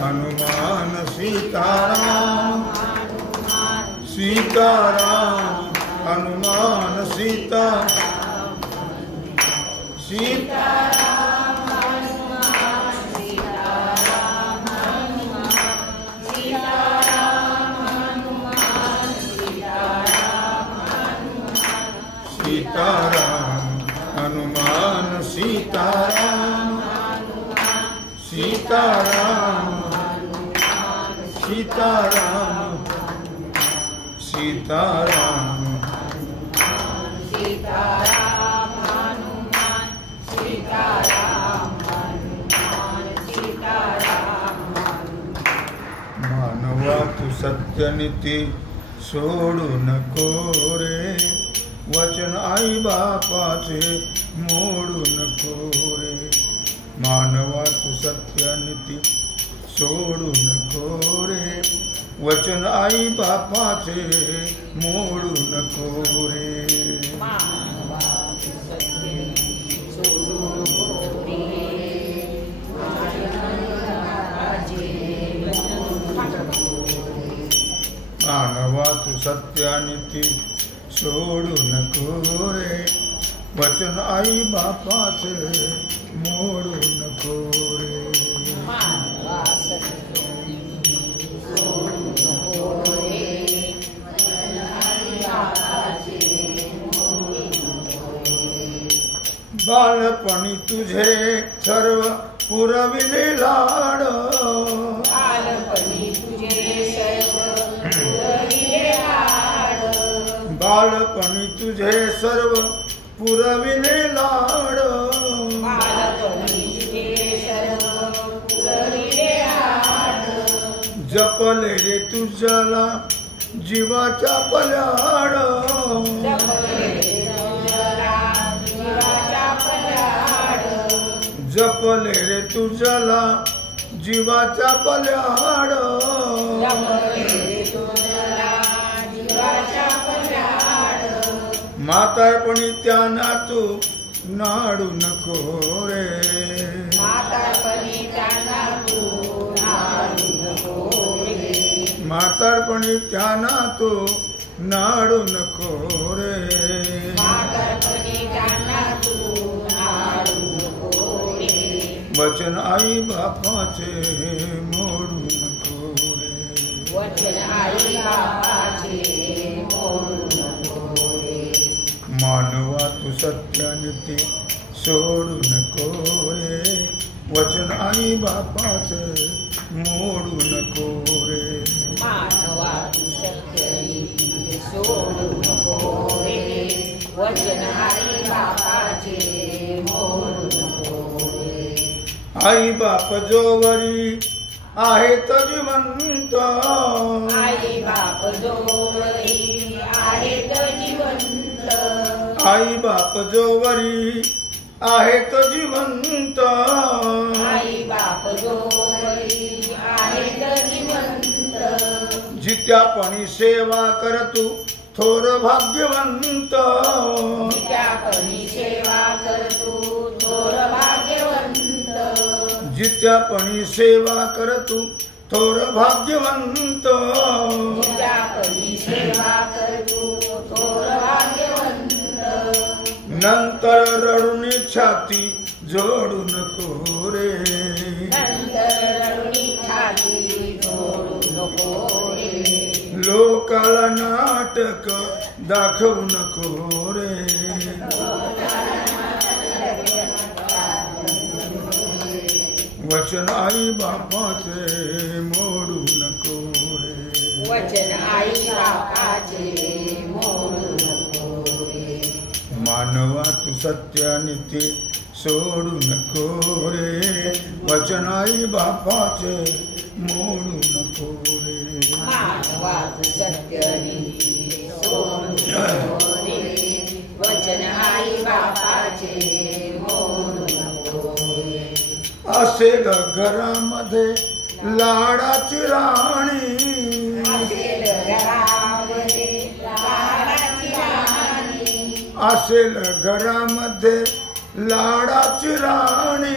हनुमान सीताराम सीताराम हनुमान सीता सीताराम हनुमान सीताराम सीताराम हनुमान सीताराम सीताराम सीताराम सीताराम सीताराम हनुमान सीताराम सीताराम मानवा तू सत्यनीती सोडू नको रे वचन आई बापाचे मोडू नको रे मानवा तू सत्यनीती सोडू नको रे वचन आई बापाचे मोडू नको रे मानवा तू सत्यनीती सोडू नको रे वचन आई बापाचे मोडू नको रे बालपणी तुझे सर्व पुरविले लाड बालपणी तुझे सर्व पुरविले लाड जपले रे तुझ्याला जीवाच्या पल्याड जपले रे तुझ्याला जीवाच्या पल्याड म्हातारपणी त्यांना तू नाडू नको रे म्हातारपणी त्यांना तू नाडू नको रे वचन आई बापाचे मोडू नको रे वचन आई बापाचे मोडू नको रे मानवा तू सत्यनीती सोडू नको रे वचन आई बापाचे मोडू नको रे मानवा तू सत्यनीती सोडू नको रे वचन आई बापाचे मोडू नको रे आई बाप जोवरी आहेत जिवंत आई बाप जोवरी आहेत जिवंत आई बाप जोवरी आहेत जिवंत आई बाप जोवरी आहेत जिवंत जित्यापणी सेवा कर तू थोर भाग्यवंत जित्यापणी सेवा कर तू थोर भाग्यवंत जित्यापणी सेवा कर तू थोर भाग्यवंत जित्यापणी सेवा कर तू थोर भाग्यवंत नंतर रडून छाती जोडू नको रे नंतर रडून छाती जोडू नको रे लोकाला नाटक दाखवू नको रे वचन आई बापाचे मोडू नको रे वचन आई बापाचे मोडू नको रे मानवा तू सत्यनीती सोडू नको रे वचन आई बापाचे मोडू नको रे मानवा तू सत्यनीती सोडू नको रे वचन आई बापाचे मोडू नको रे असेल घरामध्ये लाडाची राणी असेल घरामध्ये लाडाची राणी